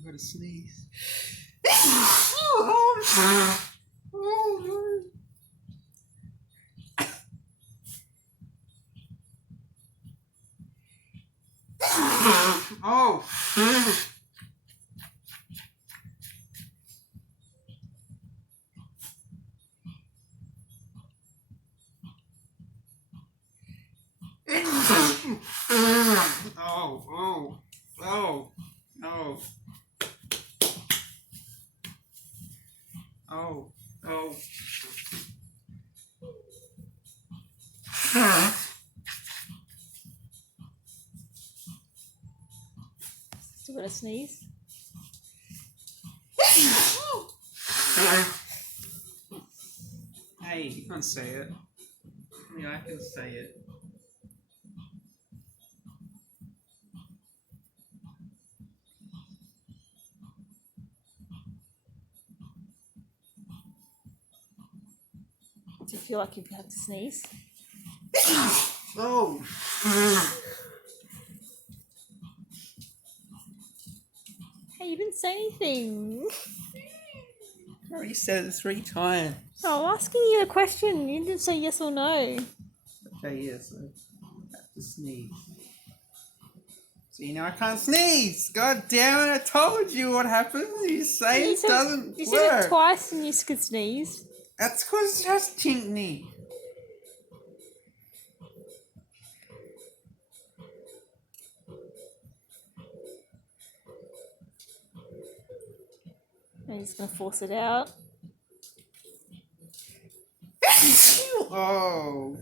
I'm gonna sneeze. Oh. Oh, oh, oh, oh, oh, oh. Still got a sneeze. Hey, you can't say it. Yeah, I can say it. Do you feel like you have to sneeze? Oh. Hey, you didn't say anything. I already said it 3 times. Oh, I'm asking you a question. You didn't say yes or no. Okay, yes, I have to sneeze. See, now I can't sneeze! God damn it, I told you what happens. You say it doesn't You work. said it twice and you could sneeze. That's because it's just Chhinkni. I'm just going to force it out. Oh.